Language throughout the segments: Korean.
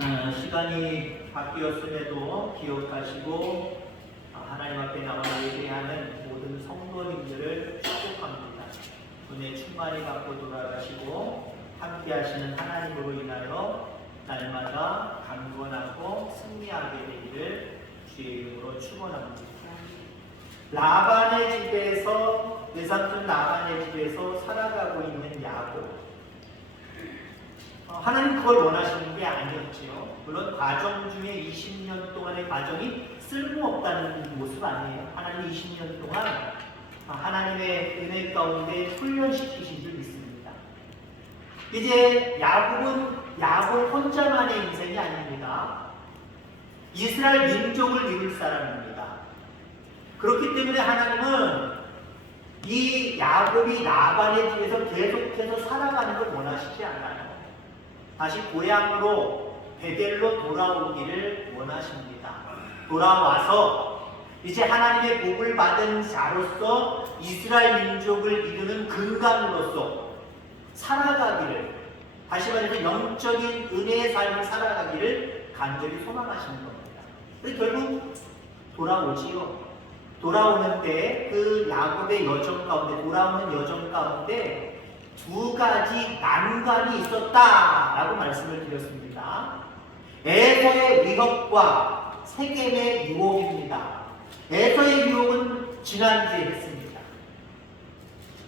시간이 바뀌었음에도 기억하시고 하나님 앞에 나와 예배하는 모든 성도님들을 축복합니다. 은혜 충만히 받고 돌아가시고 함께 하시는 하나님으로 인하여 날마다 강건하고 승리하게 되기를 주의 이름으로 축원합니다. 라반의 집에서 외삼촌 라반의 집에서 살아가고 있는 야곱. 하나님 그걸 원하시는 게 아니었지요. 물론 과정 중에 20년 동안의 과정이 쓸모없다는 모습 아니에요. 하나님 20년 동안 하나님의 은혜 가운데 훈련시키신 줄 믿습니다. 이제 야곱 혼자만의 인생이 아닙니다. 이스라엘 민족을 이룰 사람입니다. 그렇기 때문에 하나님은 이 야곱이 라반의 집에서 계속해서 살아가는 걸 원하시지 않아요. 다시 고향으로 베델로 돌아오기를 원하십니다. 돌아와서 이제 하나님의 복을 받은 자로서 이스라엘 민족을 이루는 근간으로서 살아가기를, 다시 말해서 영적인 은혜의 삶을 살아가기를 간절히 소망하시는 겁니다. 그래서 결국 돌아오지요. 돌아오는데 그 야곱의 여정 가운데, 돌아오는 여정 가운데 두 가지 난관이 있었다라고 말씀을 드렸습니다. 에서의 위협과 세겜의 유혹입니다. 에서의 유혹은 지난주에 했습니다.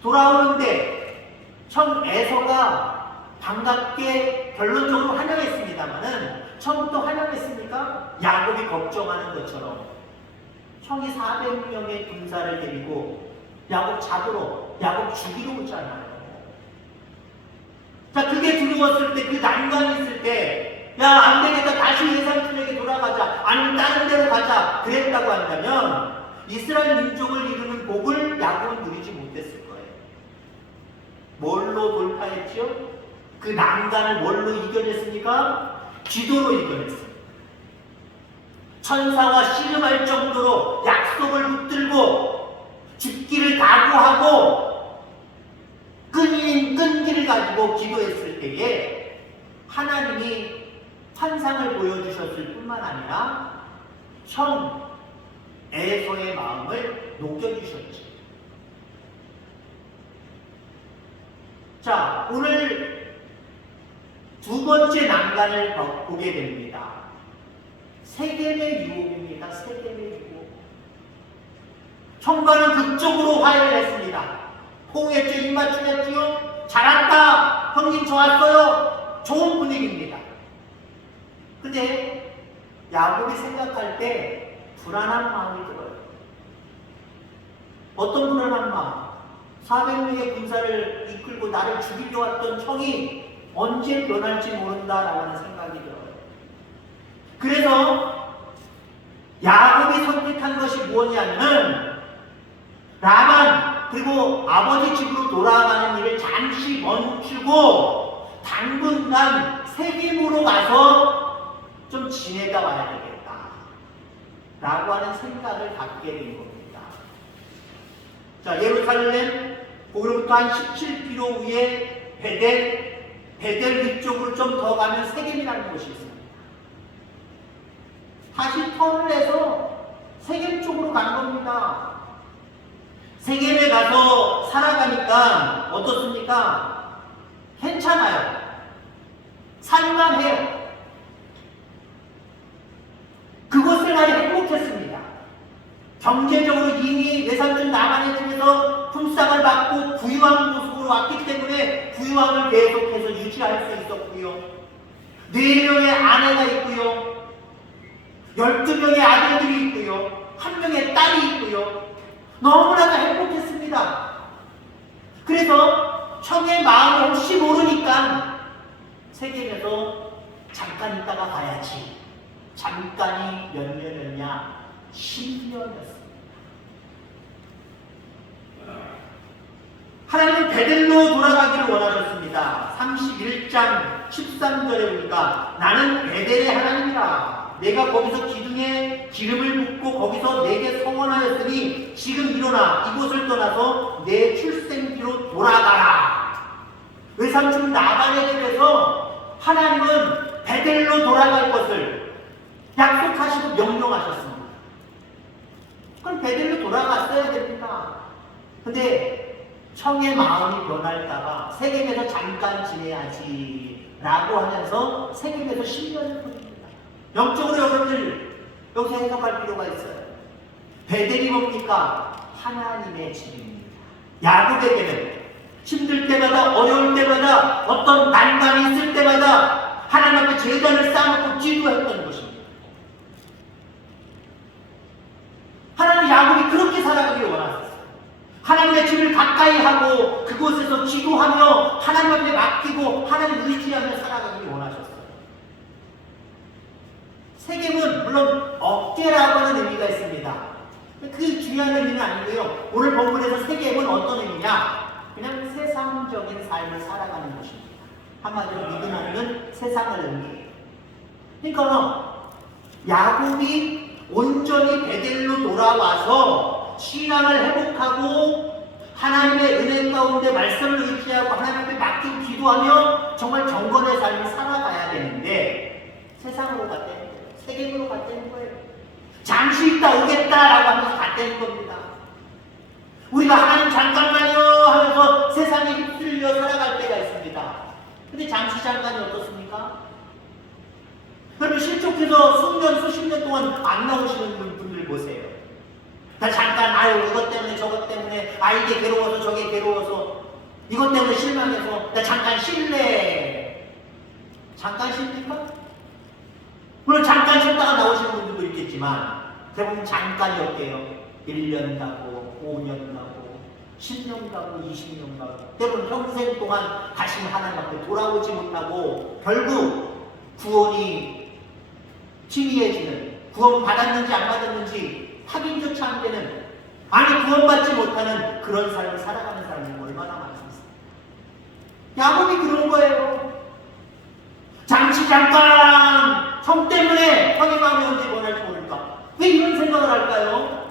돌아오는데 참 에서가 반갑게 결론적으로 환영했습니다만은 처음부터 환영했습니까? 야곱이 걱정하는 것처럼 형이 400명의 군사를 데리고 야곱 잡으러, 야곱 죽이러 오잖아요. 자, 그게 두려웠을 때, 그 난관이 있을 때, 야, 안 되겠다, 다시 외삼촌에게 돌아가자, 아니면 다른 데로 가자, 그랬다고 한다면 이스라엘 민족을 이루는 복을 야곱은 누리지 못했을 거예요. 뭘로 돌파했지요? 그 난관을 뭘로 이겨냈습니까? 기도로 이겨냈습니다. 천사와 씨름할 정도로 약속을 붙들고 죽기를 각오하고 끈기를 가지고 기도했을 때에 하나님이 환상을 보여주셨을 뿐만 아니라 형 에서의 마음을 녹여주셨지. 자, 오늘 두 번째 난관을 보게 됩니다. 세겜의 유혹입니다. 세겜의 유혹. 형과는 극적으로 화해를 했습니다. 호응했죠? 입맞춤했지요? 잘한다! 형님 좋았어요! 좋은 분위기입니다. 근데 야곱이 생각할 때 불안한 마음이 들어요. 어떤 불안한 마음? 400명의 군사를 이끌고 나를 죽이려 왔던 형이 언제 변할지 모른다라고 하는 생각이 들어요. 그래서 야곱이 선택한 것이 무엇이냐면 라반 그리고 아버지 집으로 돌아가는 일을 잠시 멈추고 당분간 세겜으로 가서 좀 지내다 와야 되겠다 라고 하는 생각을 갖게 된 겁니다. 자, 예루살렘 거기로부터 한 17km 위에 베델 위쪽으로 좀 더 가면 세겜이라는 곳이 있습니다. 다시 턴을 해서 세겜 쪽으로 간 겁니다. 세겜에 가서 살아가니까 어떻습니까? 괜찮아요. 살만해요. 그곳을 아주 행복했습니다. 경제적으로 이미 외삼촌 나만의 집에서 품삯을 받고 부유한 모습으로 왔기 때문에 부유함을 계속해서 유지할 수 있었고요. 4명의 아내가 있고요. 12명의 아들들이 있고요. 1명의 딸이 있고요. 너무나도 행복했습니다. 그래서 형의 마음을 혹시 모르니까 세겜에서 잠깐 있다가 가야지. 잠깐이 몇 년이었냐? 10년이었습니다. 하나님은 베델로 돌아가기를 원하셨습니다. 31장 13절에 보니까 나는 베델의 하나님이라. 내가 거기서 기둥에 기름을 붓고 거기서 내게 성언하였으니 지금 일어나 이곳을 떠나서 내 출생지로 돌아가라. 외삼촌 나반의 집에서 하나님은 베델로 돌아갈 것을 약속하시고 명령하셨습니다. 그럼 베델로 돌아갔어야 됩니다. 근데 청의 마음이 변할까봐 세겜에서 잠깐 지내야지 라고 하면서 세겜에서 10년을 보냅니다. 영적으로 여러분들 여기서 해석할 필요가 있어요. 베델이 뭡니까? 하나님의 집입니다. 야곱에게는 힘들 때마다 어려울 때마다 어떤 난관이 있을 때마다 하나님 앞에 제단을 쌓아놓고 기도했던 것입니다. 하나님 야곱이 그렇게 살아가길 원하셨어요. 하나님의 집을 가까이 하고 그곳에서 기도하며 하나님 앞에 맡기고 하나님 의지하며 살아가길 원하셨어요. 세겜은 물론 어깨라고 하는 의미가 있습니다. 그 중요한 의미는 아니고요. 오늘 본문에서 세겜은 어떤 의미냐? 그냥 세상적인 삶을 살아가는 것입니다. 한마디로 믿음 없는 세상을 의미해요. 그러니까 야곱이 온전히 베델로 돌아와서 신앙을 회복하고 하나님의 은혜 가운데 말씀을 의지하고 하나님 앞에 맡기고 기도하며 정말 경건의 삶을 살아가야 되는데 세상으로 갔다는 거예요. 세겜으로 갔다는 거예요. 잠시 있다 오겠다라고 하면서 갔다는 겁니다. 우리가 하나님 잠깐만요 하면서 세상에 휩쓸려 살아갈 때가 있습니다. 근데 잠시 잠깐이 어떻습니까? 그러면 실족해서 수년 수십 년 동안 안 나오시는 분들 보세요. 나 잠깐 아유 이것 때문에 저것 때문에 이게 괴로워서 저게 괴로워서 이것 때문에 실망해서 나 잠깐 쉴래. 잠깐 쉽니까? 물론 잠깐 쉬었다가 나오시는 분들도 있겠지만 대부분 잠깐이 없대요. 1년 가고 5년 가고 10년 가고 20년 가고 때로는 평생 동안 다시 하나님 앞에 돌아오지 못하고 결국 구원이 희미해지는, 구원 받았는지 안 받았는지 확인조차 안 되는, 아니 구원받지 못하는 그런 삶을 살아가는 사람이 얼마나 많습니까? 야곱이 그런 거예요. 잠시 잠깐 성 때문에 형의 마음이 언제 변할지 모를까? 왜 이런 생각을 할까요?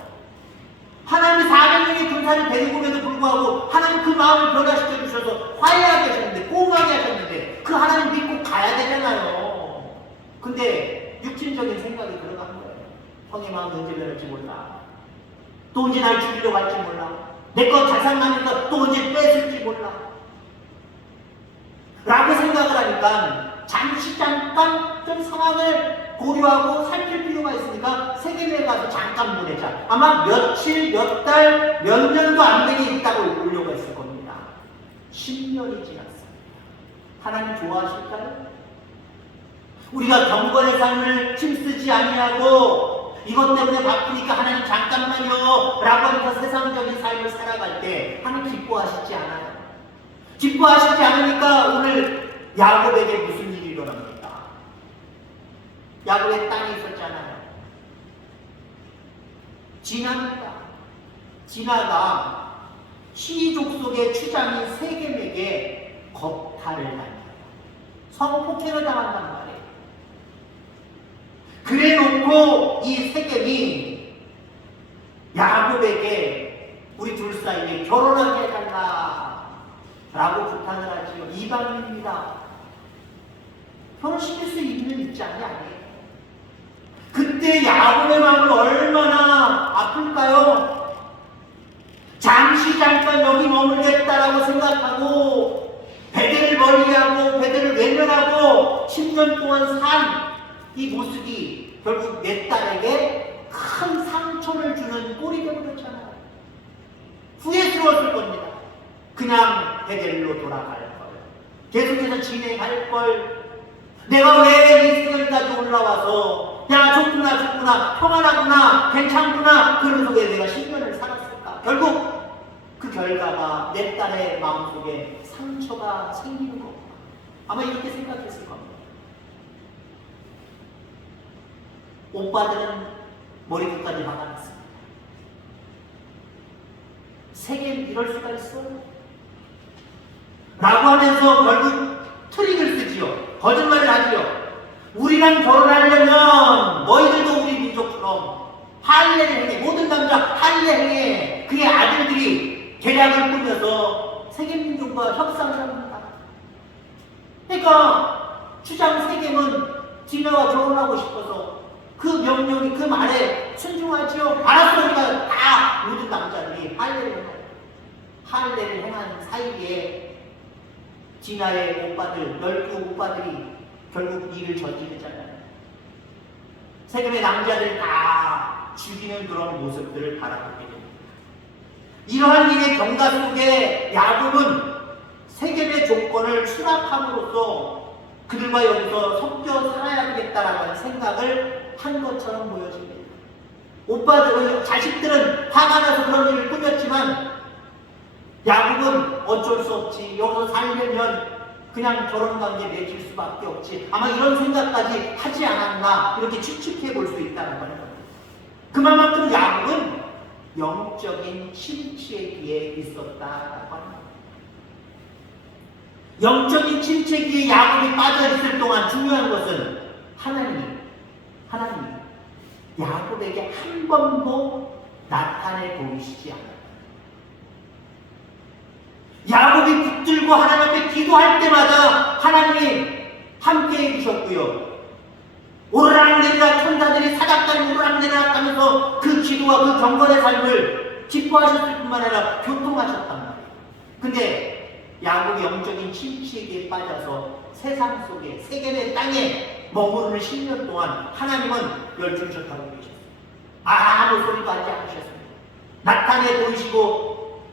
하나님이 400명의 군사를 데리고 오면도 불구하고 하나님 그 마음을 변화시켜 주셔서 화해하게 하셨는데, 공하게 하셨는데 그 하나님 믿고 가야 되잖아요. 근데 육신적인 생각이 들어간 거예요. 형의 마음이 언제 변할지 몰라. 또 언제 날 죽이려고 할지 몰라. 내 것 자산 많으니까 또 언제 뺏을지 몰라. 라고 생각을 하니까 잠시 잠깐 좀 상황을 고려하고 살필 필요가 있으니까 세겜에 가서 잠깐 보내자. 아마 며칠, 몇 달, 몇 년도 안 되게 있다고 오려고 했을 겁니다. 10년이 지났습니다. 하나님 좋아하실까요? 우리가 경건의 삶을 힘쓰지 아니하고 이것 때문에 바쁘니까 하나님 잠깐만요 라고 하면서 세상적인 삶을 살아갈 때 하나님 기뻐하시지 않아요. 기뻐하시지 않으니까 오늘 야곱에게 무슨 일이 일어납니까? 야곱의 땅이 있었잖아요. 디나입니다. 디나가 시족속의 추장인 세겜에게 겁탈을 당해요. 성폭행을 당한단 말이에요. 그래놓고 이 세겜이 야곱에게 우리 둘 사이에 결혼하게 해달라 라고 부탁을 하지요. 이방인입니다. 결혼시킬 수 있는 입장이 아니에요. 그때 야곱의 마음은 얼마나 아플까요? 잠시 잠깐 여기 머물겠다라고 생각하고 베델을 멀리하고 베델을 외면하고 10년 동안 산 이 모습이 결국 내 딸에게 큰 상처를 주는 꼴이 되어버렸잖아요. 후회스러웠을 겁니다. 그냥 베델로 돌아갈 걸, 계속해서 진행할 걸, 내가 왜 이 세상까지 올라와서 야 좋구나 평안하구나 괜찮구나 그러면서 왜 내가 10년을 살았을까? 결국 그 결과가 내 딸의 마음속에 상처가 생기는 겁니다. 아마 이렇게 생각했을 겁니다. 오빠들은 머리끝까지 박아놨습니다. 세겜 이럴 수가 있어요? 라고 하면서 결국 트릭을 쓰지요. 거짓말을 하지요. 우리랑 결혼하려면 너희들도 우리 민족처럼 할례를 행해. 모든 남자 할례 행해. 그의 아들들이 계략을 꾸며서 세겜 민족과 협상을 합니다. 그러니까 주장 세겜은 디나와 결혼하고 싶어서 그 명령이 그 말에 순종하지요. 알았어. 우리가 다 모든 남자들이 할례를 행한 사이에 디나의 오빠들, 12 오빠들이 결국 일을 저지르잖아요. 세겜의 남자들 다 죽이는 그런 모습들을 바라보게 됩니다. 이러한 일의 경과 속에 야곱은 세겜의 조건을 수락함으로써 그들과 여기서 섞여 살아야 되겠다라는 하는 생각을 한 것처럼 보여집니다. 오빠들, 자식들은 화가 나서 그런 일을 꾸몄지만 야곱은 어쩔 수 없지. 여기서 살려면 그냥 결혼 관계 맺을 수밖에 없지. 아마 이런 생각까지 하지 않았나 이렇게 추측해 볼 수 있다는 겁니다. 그만큼 야곱은 영적인 침체기에 있었다라고 합니다. 영적인 침체기에 야곱이 빠져있을 동안 중요한 것은 하나님이 야곱에게 한 번도 나타내 보이시지 않았다. 야곱이 붙들고 하나님 앞에 기도할 때마다 하나님이 함께 해주셨고요. 오르락내리락 천사들이 사닥다리 오르락내리락 하면서 그 기도와 그 경건의 삶을 기뻐하셨을 뿐만 아니라 교통하셨단 말이에요. 근데 야곱이 영적인 침체기에 빠져서 세상 속에 세겜의 땅에 머무르는 10년 동안 하나님은 열중적하고 계셨어요. 아무 소리도 하지 않으셨습니다. 나타내 보이시고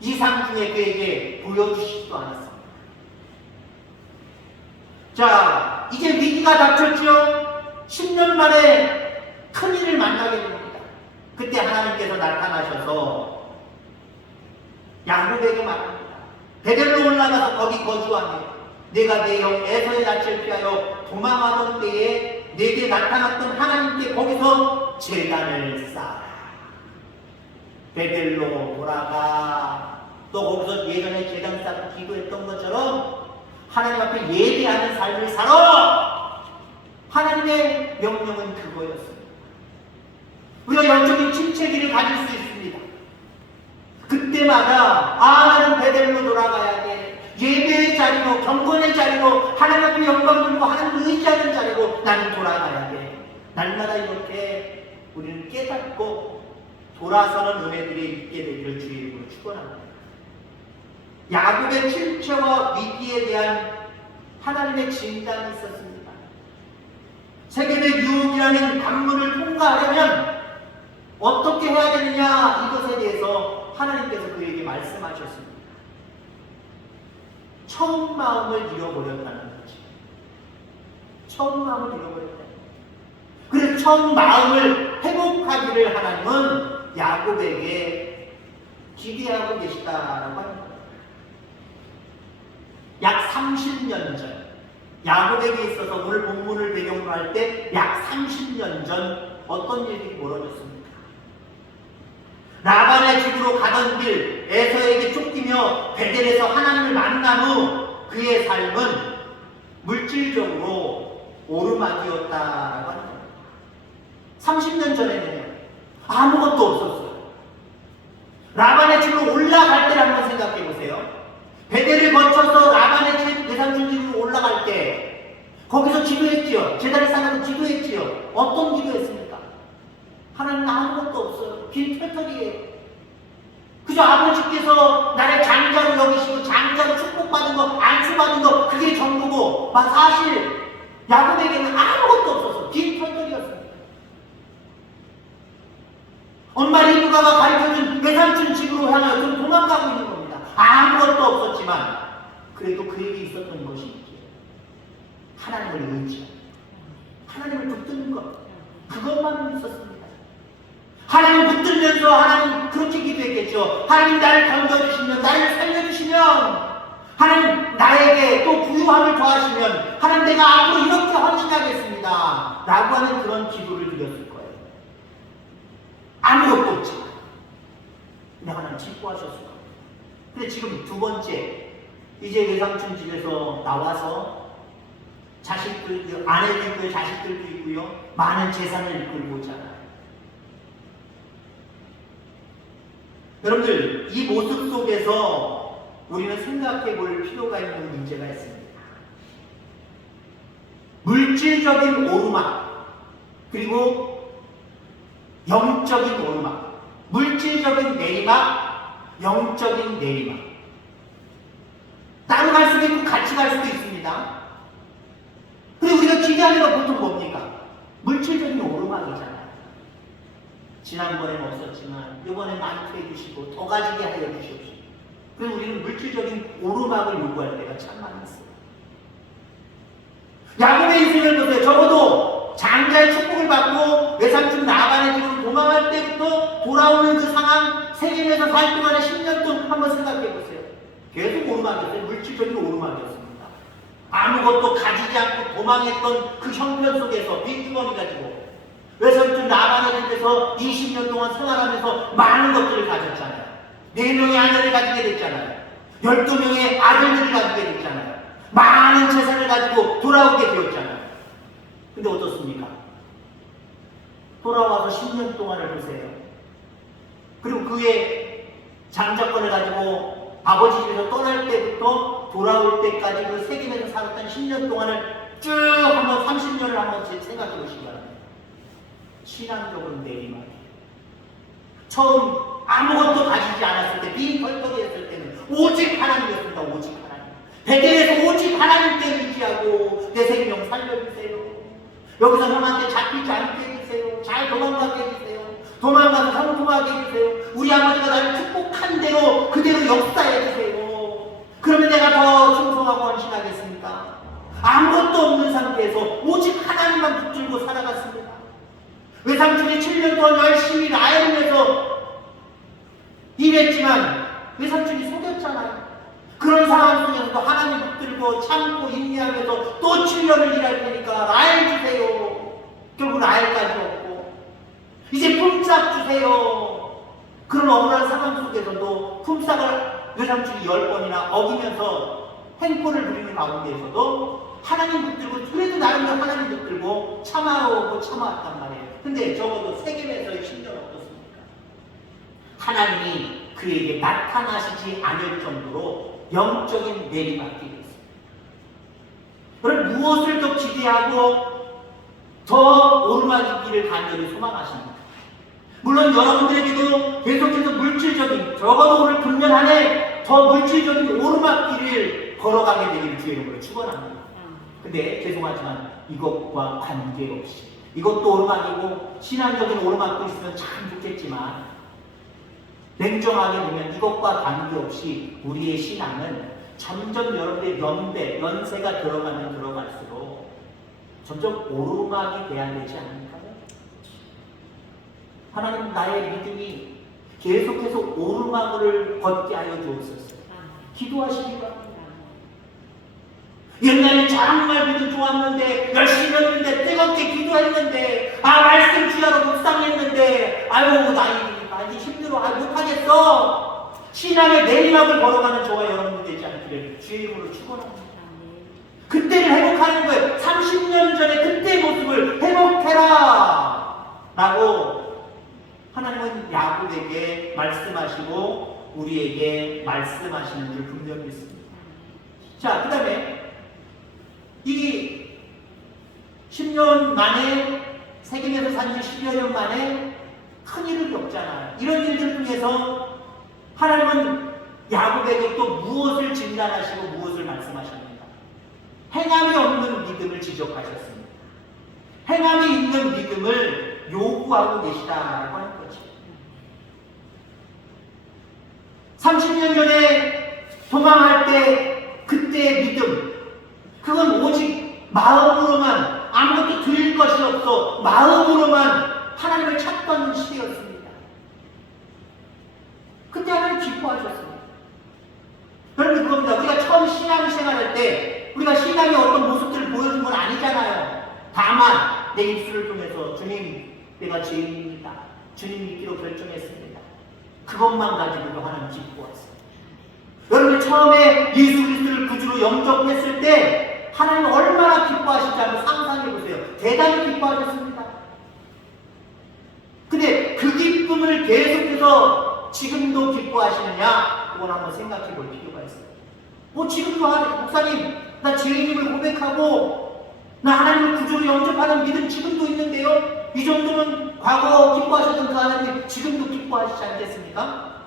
이상 중에 그에게 보여주시지도 않았습니다. 자, 이제 위기가 닥쳤죠. 10년 만에 큰일을 만나게 됩니다. 그때 하나님께서 나타나셔서 야곱에게 말합니다. 베델로 올라가서 거기 거주하며 내가 내 형 에서의 낯을 피하여 도망하던 때에 내게 나타났던 하나님께 거기서 제단을 쌓아라. 베델로 돌아가. 또 거기서 예전에 제단 쌓고 기도했던 것처럼 하나님 앞에 예배하는 삶을 살아. 하나님의 명령은 그거였습니다. 우리가 영적인 침체기를 가질 수 있습니다. 그때마다 나는 베델로 돌아가야 돼. 예배의 자리로, 경건의 자리로, 하나님 앞에 영광 돌리고 하나님 의지하는 자리로 나는 돌아가야 돼. 날마다 이렇게 우리는 깨닫고 돌아서는 은혜들이 있게 되기를 주의 이름으로 축원합니다. 야곱의 침체와 위기에 대한 하나님의 진단이 있었습니다. 세겜의 유혹이라는 관문을 통과하려면 어떻게 해야 되느냐, 이것에 대해서 하나님께서 그에게 말씀하셨습니다. 처음 마음을 잃어버렸다는 거지. 처음 마음을 잃어버렸다. 그래서 처음 마음을 회복하기를 하나님은 야곱에게 기대하고 계시다라고 합니다. 약 30년 전, 야곱에게 있어서 오늘 본문을 배경으로 할 때 약 30년 전 어떤 일이 벌어졌습니까? 라반의 집으로 가던 길, 에서에게 쫓기며 베델에서 하나님을 만난 후 그의 삶은 물질적으로 오르막이었다라고 합니다. 30년 전에는요, 아무것도 없었어요. 라반의 집으로 올라갈 때를 한번 생각해 보세요. 베델을 거쳐서 라반의 집, 외삼촌 집으로 올라갈 때 거기서 기도했지요. 제단을 쌓아서 기도했지요. 어떤 기도했습니까? 하나님 아무것도 없어요. 빈 털털이에요. 그저 아버지께서 나를 장자로 여기시고 장자로 축복받은 거, 안수받은 거, 그게 전부고, 사실 야곱에게는 아무것도 없어서 빈 털털이었습니다. 엄마 리브가가 가르쳐준 외삼촌 집으로 향하여 좀 도망가고 있는 겁니다. 아무것도 없었지만 그래도 그에게 있었던 것이 있기에 하나님을 의지하고 하나님을 붙드는 것, 그것만 있었습니다. 하나님을 붙들면서 하나님 그렇게 기도했겠죠. 하나님 나를 건져주시면, 나를 살려주시면, 하나님 나에게 또 부유함을 더하시면 하나님 내가 앞으로 이렇게 헌신하겠습니다 라고 하는 그런 기도를 드렸을 거예요. 아무것도 없지만 근데 하나님 기뻐하셨을 거예요. 근데 지금 두 번째, 이제 외삼촌 집에서 나와서 자식들, 아내도 있고요, 자식들도 있고요, 많은 재산을 이끌고 오잖아요. 여러분들, 이 모습 속에서 우리는 생각해 볼 필요가 있는 문제가 있습니다. 물질적인 오르막, 그리고 영적인 오르막, 물질적인 내리막, 영적인 내리막. 따로 갈 수도 있고 같이 갈 수도 있습니다. 그리고 우리가 기대하는 건 보통 뭡니까? 물질적인 오르막이잖아요. 지난번에는 없었지만 이번에 많게 해주시고 더 가지게 하여 주시옵소서. 그래서 우리는 물질적인 오르막을 요구할 때가 참 많았어요. 야곱의 인생을 보세요. 적어도 장자의 축복을 받고 외삼촌 라반의 집으로 도망할 때부터 돌아오는 그 상황, 세겜에서 살 동안에 10년 동안 한번 생각해 보세요. 계속 오르막이었어요. 물질적인 오르막이었습니다. 아무것도 가지지 않고 도망했던 그 형편 속에서 빈주머니 가지고 외삼촌 라반의 집에서 20년 동안 생활하면서 많은 것들을 가졌잖아요. 4명의 아내를 가지게 됐잖아요. 12명의 아들들을 가지게 됐잖아요. 많은 재산을 가지고 돌아오게 되었잖아요. 근데 어떻습니까? 돌아와서 10년 동안을 보세요. 그리고 그의 장자권을 가지고 아버지 집에서 떠날 때부터 돌아올 때까지 그 세겜에서 살았던 10년 동안을 쭉 한번 30년을 한번 생각해 보시기 바랍니다. 신앙적으로 내리막이에요. 처음 아무것도 가지지 않았을 때, 빈털터리했을 때는 오직 하나님이었습니다. 오직 하나님. 베델에서 오직 하나님께 의지하고 내 생명 살려주세요. 여기서 형한테 잡히지 않게 해주세요. 잘 도망가게 해주세요. 도망가서 형통하게 해주세요. 우리 아버지가 나를 축복한 대로 그대로 역사해주세요. 그러면 내가 더 충성하고 헌신하겠습니까? 아무것도 없는 상태에서 오직 하나님만 붙들고 살아갔습니다. 외삼촌이 7년 동안 열심히 나이를 내서 일했지만 외삼촌이 속였잖아요. 그런 상황 속에서도 하나님 붙들고 참고 인내하면서 또 7년을 일할 테니까 라엘 주세요. 결국 라엘까지 없고 이제 품삯 주세요. 그런 억울한 상황 속에서도 품삯을 외삼촌이 10번이나 어기면서 행포를 부리는 가운데에서도 하나님 붙들고, 그래도 나름대로 하나님 붙들고 참아오고 참아왔단 말이에요. 근데 적어도 세겜에서의 10년 어떻습니까? 하나님이 그에게 나타나시지 않을 정도로 영적인 내리막길이 있습니다. 그럼 무엇을 더 기대하고 더 오르막의 길을 간절히 소망하십니까? 물론 여러분들에게도 계속해서 물질적인, 적어도 오늘 금년 한 해 더 물질적인 오르막길을 걸어가게 되기를 주의 이름으로 축원합니다. 근데 죄송하지만 이것과 관계없이, 이것도 오르막이고 신앙적인 오르막도 있으면 참 좋겠지만 냉정하게 보면 이것과 관계없이 우리의 신앙은 점점 여러분의 연세가 들어가면 들어갈수록 점점 오르막이 돼야 되지 않을까요? 하나님 나의 믿음이 계속해서 오르막을 걷게 하여 주옵소서. 기도하시기 바랍니다. 옛날에 정말 믿음 좋았는데, 열심히 했는데, 뜨겁게 기도했는데, 말씀 주야로 묵상했는데, 아유 나이 힘들어, 못하겠어. 신앙의 내리막을 걸어가는 저와 여러분들 되지 않기를 주의 이름으로 축원합니다. 그때를 회복하는 거예요. 30년 전에 그때의 모습을 회복해라 라고 하나님은 야곱에게 말씀하시고 우리에게 말씀하시는 줄 분명히 믿습니다. 자, 그 다음에 이 10년 만에, 세겜에서 산 지 10여 년 만에 큰 일을 겪잖아요. 이런 일들 중에서 하나님은 야곱에게 또 무엇을 진단하시고 무엇을 말씀하십니까? 행함이 없는 믿음을 지적하셨습니다. 행함이 있는 믿음을 요구하고 계시다라고 하는 거죠. 30년 전에 도망할 때 그때의 믿음, 그건 오직 마음으로만, 아무것도 드릴 것이 없어 마음으로만 하나님을 찾던 시대였습니다. 그때 하나님 기뻐하셨습니다. 여러분 그겁니다. 우리가 처음 신앙생활할 때 우리가 신앙의 어떤 모습들을 보여준 건 아니잖아요. 다만 내 입술을 통해서 주님 내가 죄인입니다. 주님 믿기로 결정했습니다. 그것만 가지고도 하나님 기뻐했어요. 여러분이 처음에 예수 그리스도를 구주로 영접했을 때 하나님 얼마나 기뻐하실지 한번 상상해보세요. 대단히 기뻐하셨습니다. 근데 그 기쁨을 계속해서 지금도 기뻐하시느냐? 그건 한번 생각해 볼 필요가 있어요. 지금도 목사님 나 죄인임을 고백하고 나 하나님을 구주로 영접하는 믿음 지금도 있는데요. 이 정도면 과거 기뻐하셨던 그 하나님 지금도 기뻐하시지 않겠습니까?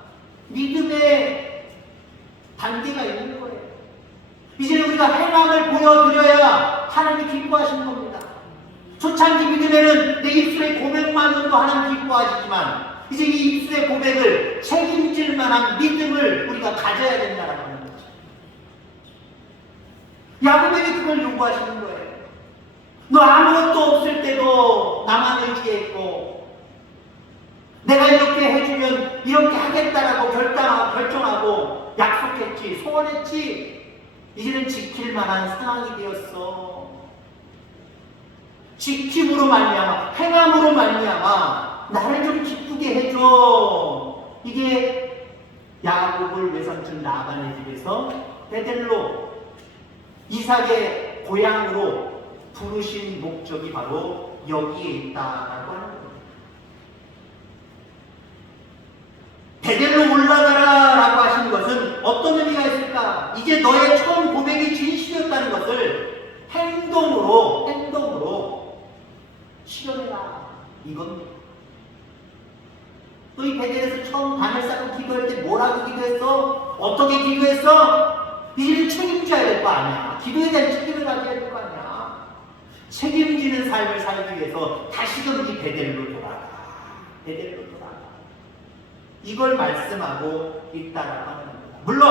믿음의 단계가 있는 거예요. 이제 우리가 행함을 보여드려야 하나님이 기뻐하시는 겁니다. 초창기 믿음에는 내 입술의 고백만으로도 하나님 기뻐하시지만 이제 이 입술의 고백을 책임질 만한 믿음을 우리가 가져야 된다라고 하는 거죠. 야곱에게 그걸 요구하시는 거예요. 너 아무것도 없을 때도 나만 의지했고 내가 이렇게 해주면 이렇게 하겠다라고 결정하고 약속했지, 소원했지. 이제는 지킬 만한 상황이 되었어. 지킴으로 말미암아, 행함으로 말미암아 나를 좀 기쁘게 해줘. 이게 야곱을 외삼촌 라반의 집에서 베델로 이삭의 고향으로 부르신 목적이 바로 여기에 있다라고 하는 거예요. 베델로 올라가라라고 하신 것은 어떤 의미가 있을까? 이제 너의 처음 고백이 진실이었다는 것을 행동으로 실현해라. 이겁니다. 또 이 베델에서 처음 단을 쌓고 기도할 때 뭐라고 기도했어? 어떻게 기도했어? 이제는 책임져야 될 거 아니야. 기도에 대한 책임을 가져야 될 거 아니야. 책임지는 삶을 살기 위해서 다시금 이 베델로 돌아가. 이걸 말씀하고 있다라고 하는 겁니다. 물론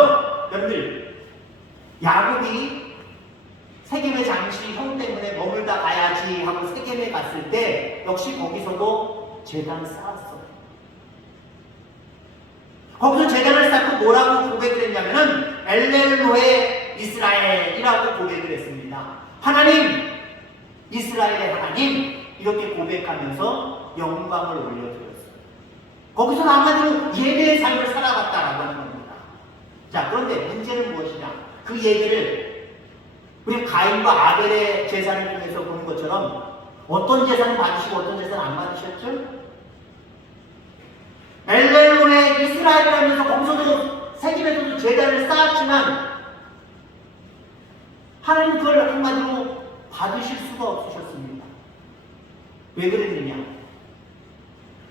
여러분들 야곱이 세겜에 잠시 형 때문에 머물다 가야지 하고 세겜에 갔을 때 역시 거기서도 제단을 쌓았어요. 거기서 제단을 쌓고 뭐라고 고백을 했냐면은 엘렐로의 이스라엘이라고 고백을 했습니다. 하나님, 이스라엘의 하나님, 이렇게 고백하면서 영광을 올려드렸어요. 거기서는 한마디로 예배의 삶을 살아갔다라고 하는 겁니다. 자, 그런데 문제는 무엇이냐? 그 예배를 우리 가인과 아벨의 제사를 통해서 보는 것처럼 어떤 제사는 받으시고 어떤 제사는 안 받으셨죠? 엘렐로의 이스라엘이라면서 거기서도 세겜에서도 제단을 쌓았지만 하나님 그걸 한마디로 받으실 수가 없으셨습니다. 왜 그랬느냐?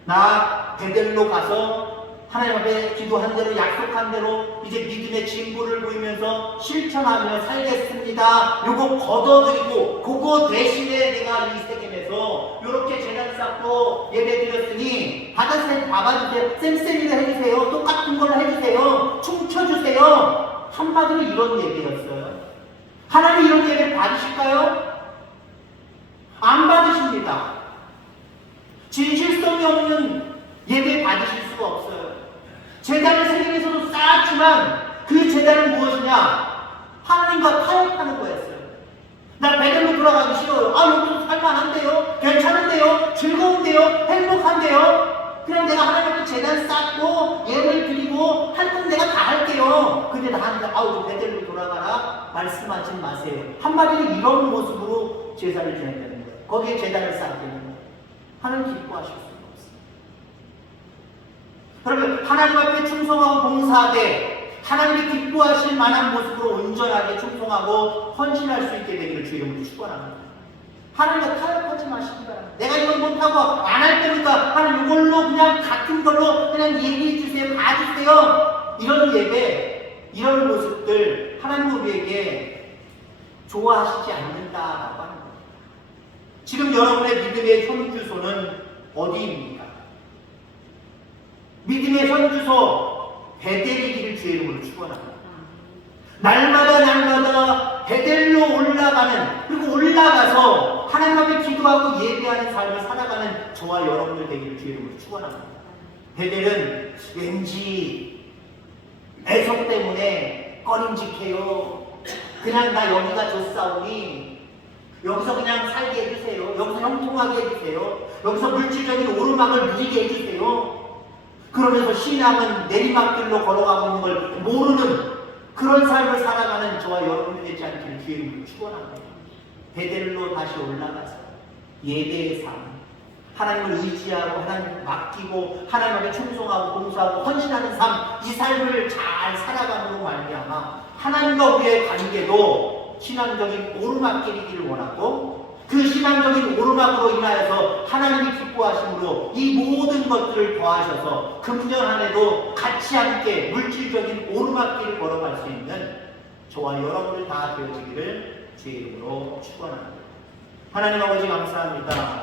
나 베델로 가서 하나님 앞에 기도한 대로 약속한 대로 이제 믿음의 진보를 보이면서 실천하며 살겠습니다. 요거 걷어들이고 그거 대신에 내가 이 세겜에서 요렇게 제단 쌓고 예배 드렸으니 받아주세요. 쌤쌤이를 해주세요. 똑같은 걸 해주세요. 춤춰주세요. 한마디로 이런 예배였어요. 하나님 이런 예배를 받으실까요? 안 받으십니다. 진실성이 없는 예배 받으실 수가 없어요. 제단을 세겜에서도 쌓았지만 그 제단은 무엇이냐? 하나님과 타협하는 거였어요. 나 베델로 돌아가기 싫어요. 여기서 살만한데요? 괜찮은데요? 즐거운데요? 행복한데요? 그냥 내가 하나님 앞에 제단 쌓고 예배를 드리고 할 건 내가 다 할게요. 근데 나한테 저 베델로 돌아가라 말씀하지 마세요. 한마디로 이런 모습으로 제사를 지냈다는 거예요. 거기에 제단을 쌓게 되는 거예요. 하나님 기뻐하실 수가 없어요. 그러면 하나님 앞에 충성하고 봉사하되 하나님이 기뻐하실 만한 모습으로 온전하게 충성하고 헌신할 수 있게 되기를 주 이름으로 축원합니다. 하나님과 타협하지 마시기 바랍니다. 내가 이걸 못하고 안 할 테니까 하나님 이걸로 그냥 같은 걸로 그냥 얘기해 주세요. 봐주세요. 이런 예배, 이런 모습들 하나님 우리에게 좋아하시지 않는다라고 하는 거예요. 지금 여러분의 믿음의 현주소는 어디입니까? 믿음의 현주소 베델이기를 주의 이름으로 축원합니다. 날마다 베델로 올라가는, 그리고 올라가서 하나님 앞에 기도하고 예배하는 삶을 살아가는 저와 여러분들 되기를 주의 이름으로 축원합니다. 베델은 왠지 애석 때문에 꺼림직해요. 그냥 나 여기가 좋사오니 여기서 그냥 살게 해주세요. 여기서 형통하게 해주세요. 여기서 물질적인 오르막을 누리게 해주세요. 그러면서 신앙은 내리막길로 걸어가고 있는 걸 모르는 그런 삶을 살아가는 저와 여러분이 되지 않기를 주의 이름으로 축원합니다. 베델로 다시 올라가서 예배의 삶, 하나님을 의지하고 하나님을 맡기고 하나님 앞에 충성하고 봉사하고 헌신하는 삶, 이 삶을 잘 살아감으로 말미암아 하나님과 우리의 관계도 신앙적인 오르막길이기를 원하고 그 신앙적인 오르막으로 인하여서 하나님이 기뻐하심으로 이 모든 것들을 더하셔서 금년 한 해도 같이 함께 물질적인 오르막길을 걸어갈 수 있는 저와 여러분들 다 되어지기를 주의 이름으로 축원합니다. 하나님 아버지 감사합니다.